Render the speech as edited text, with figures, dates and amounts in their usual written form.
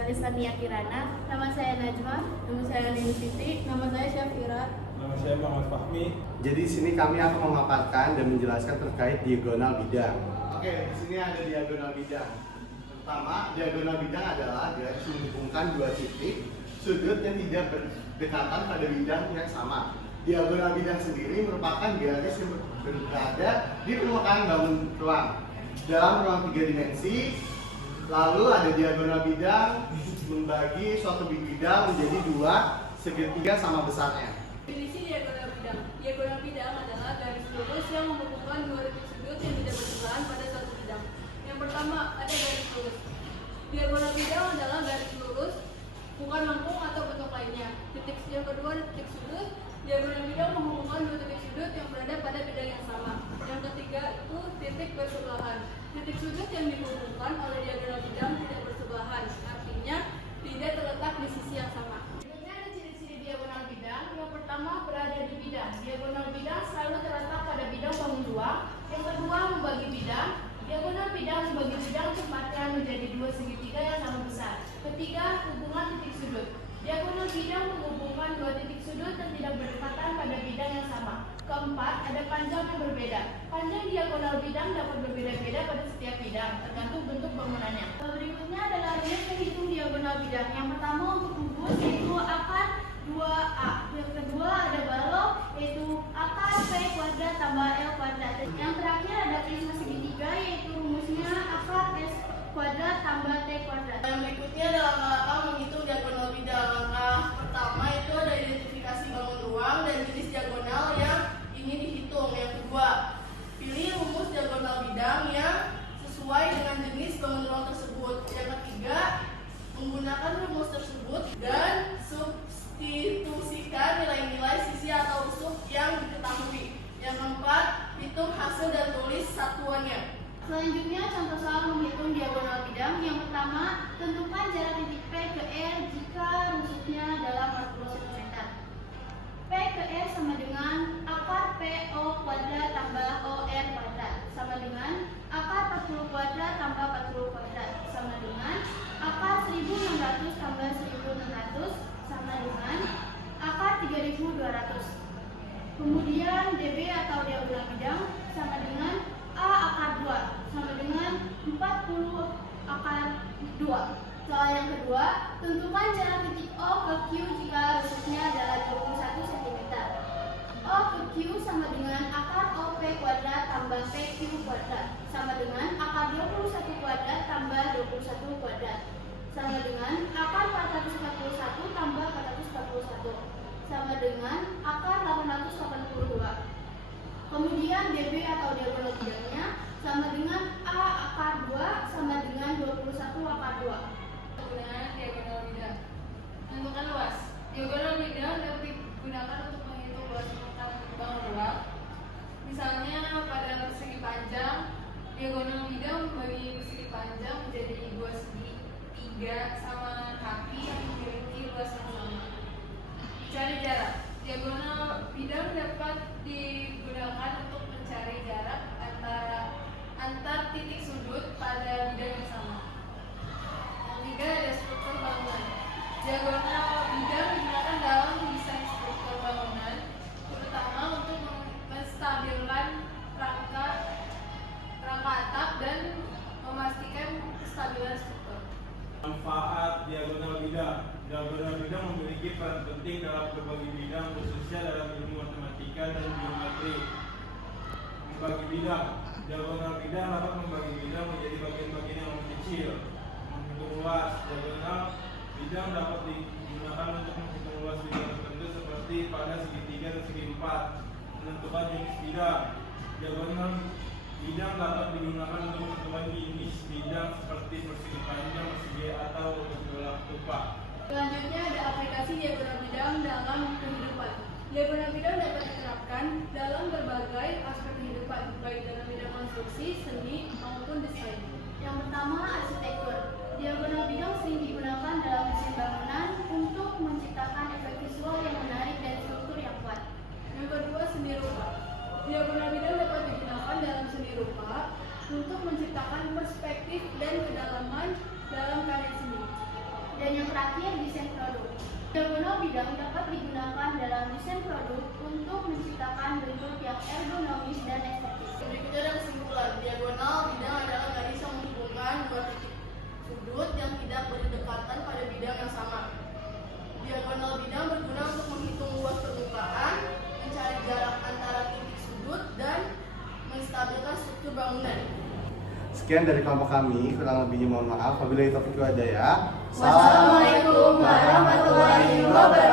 spesialis Lamia Kirana. Nama saya Najma. Nama saya Nini Siti. Nama saya Syafira. Nama saya Muhammad Fahmi. Jadi di sini kami akan memaparkan dan menjelaskan terkait diagonal bidang. Oke, di sini ada diagonal bidang. Pertama, diagonal bidang adalah garis menghubungkan dua titik sudut yang tidak berdekatan pada bidang yang sama. Diagonal bidang sendiri merupakan garis yang berada di permukaan bangun ruang dalam ruang 3 dimensi. Lalu ada diagonal bidang membagi suatu bidang menjadi dua segitiga sama besarnya. Definisi diagonal bidang. Diagonal bidang adalah garis lurus yang menghubungkan dua titik sudut yang tidak bersebelahan pada satu bidang. Yang pertama ada garis lurus. Diagonal bidang adalah garis lurus, bukan lengkung atau bentuk lainnya. Yang kedua ada titik sudut. Diagonal bidang menghubungkan dua titik sudut yang berada pada bidang yang sama. Yang ketiga itu titik bersebelahan. Titik sudut yang dihubungkan oleh diagonal bidang tidak bersebelahan, artinya tidak terletak di sisi yang sama. Berikutnya ada ciri-ciri diagonal bidang. Yang pertama, berada di bidang. Diagonal bidang selalu terletak pada bidang bangun ruang. Yang kedua, membagi bidang. Diagonal bidang membagi bidang tempatnya menjadi dua segitiga yang sama besar. Ketiga, hubungan titik sudut. Diagonal bidang menghubungkan dua titik sudut yang tidak berdekatan pada bidang yang sama. Keempat, ada panjang yang berbeda. Panjang diagonal bidang dapat berbeda-beda pada setiap bidang, tergantung bentuk bangunannya. Berikutnya adalah rumus menghitung diagonal bidang. Yang pertama untuk rumus yaitu akar 2A. Yang kedua ada balok yaitu akar P kuadrat tambah L kuadrat. Yang terakhir ada prisma segitiga yaitu rumusnya akar S kuadrat tambah T kuadrat. Yang berikutnya adalah langkah menghitung diagonal bidang. Langkah pertama itu ada identifikasi bangun ruang dan jenis diagonal yang ingin dihitung. Yang kedua, pilih rumus diagonal bidang yang sesuai dengan jenis bangun ruang tersebut. Yang ketiga, menggunakan rumus tersebut dan substitusikan nilai-nilai sisi atau usuk yang diketahui. Yang keempat, hitung hasil dan tulis satuannya. Selanjutnya contoh soal menghitung diagonal bidang. Yang pertama, tentukan jarak titik P ke R jika rusuknya dalam 40 cm. P ke R sama dengan akar PO kuadrat tambah OR kuadrat sama dengan akar 40 kuadrat tambah 40 kuadrat sama dengan akar 1600 tambah 1600 sama dengan akar 3200. Kemudian DB atau diagonal bidang sama dengan A akar 2 sama dengan 40 akar 2. Soal yang kedua, tentukan jarak titik O ke Q jika rusuknya adalah 21 cm. O ke Q sama dengan akar OP kuadrat tambah PQ kuadrat sama dengan akar 21 kuadrat tambah 21 kuadrat sama dengan akar 441 tambah 441 sama dengan akar 882. Kemudian DB atau diagonal bidangnya sama dengan A akar 2 sama dengan 21 akar 2. Penggunaan diagonal bidang. Tentukan luas. Diagonal bidang dapat digunakan untuk menghitung luas permukaan bangun ruang. Misalnya pada persegi panjang, diagonal bidang membagi persegi panjang menjadi dua segi tiga sama kaki yang memiliki luas yang sama. Cari jarak. Diagonal bidang dapat digunakan untuk mencari jarak antar titik sudut pada bidang yang sama. Yang ketiga ada struktur bangunan. Diagonal bidang digunakan dalam desain struktur bangunan, terutama untuk menstabilkan rangka atap dan memastikan kestabilan struktur. Manfaat diagonal bidang. Diagonal bidang memiliki peran penting dalam berbagai bidang, khususnya dalam ilmu matematika dan geometri. Membagi bidang. Diagonal bidang dapat membagi bidang menjadi bagian-bagian yang lebih kecil. Menghitung luas. Diagonal bidang dapat digunakan untuk menghitung luas bidang tertentu seperti pada segitiga dan segi empat. Menentukan jenis bidang. Diagonal bidang dapat digunakan untuk menentukan jenis bidang seperti persegi panjang, persegi atau bergerak tumpah. Selanjutnya ada aplikasi diagonal bidang dalam kehidupan. Diagonal bidang dapat diterapkan dalam berbagai aspek kehidupan, baik dalam bidang konstruksi, seni, maupun desain. Yang pertama, arsitektur. Diagonal bidang sering digunakan dalam desain bangunan untuk menciptakan efek visual yang menarik dan struktur yang kuat. Yang kedua, seni rupa. Diagonal bidang dapat digunakan dalam seni rupa untuk menciptakan perspektif dan kedalaman dalam karya seni. Dan yang terakhir, desain produk. Diagonal bidang dapat digunakan dalam desain produk untuk menciptakan bentuk yang ergonomis dan estetik. Berikutnya ada kesimpulan. Diagonal bidang adalah garis yang menghubungkan dua titik sudut yang tidak berdekatan pada bidang yang sama. Diagonal bidang berguna untuk menghitung luas permukaan, mencari jarak antara titik sudut, dan menstabilkan struktur bangunan. Sekian dari kelompok kami, kurang lebihnya mohon maaf. Wabillahi taufiq wal hidayah. Wassalamualaikum warahmatullahi wabarakatuh.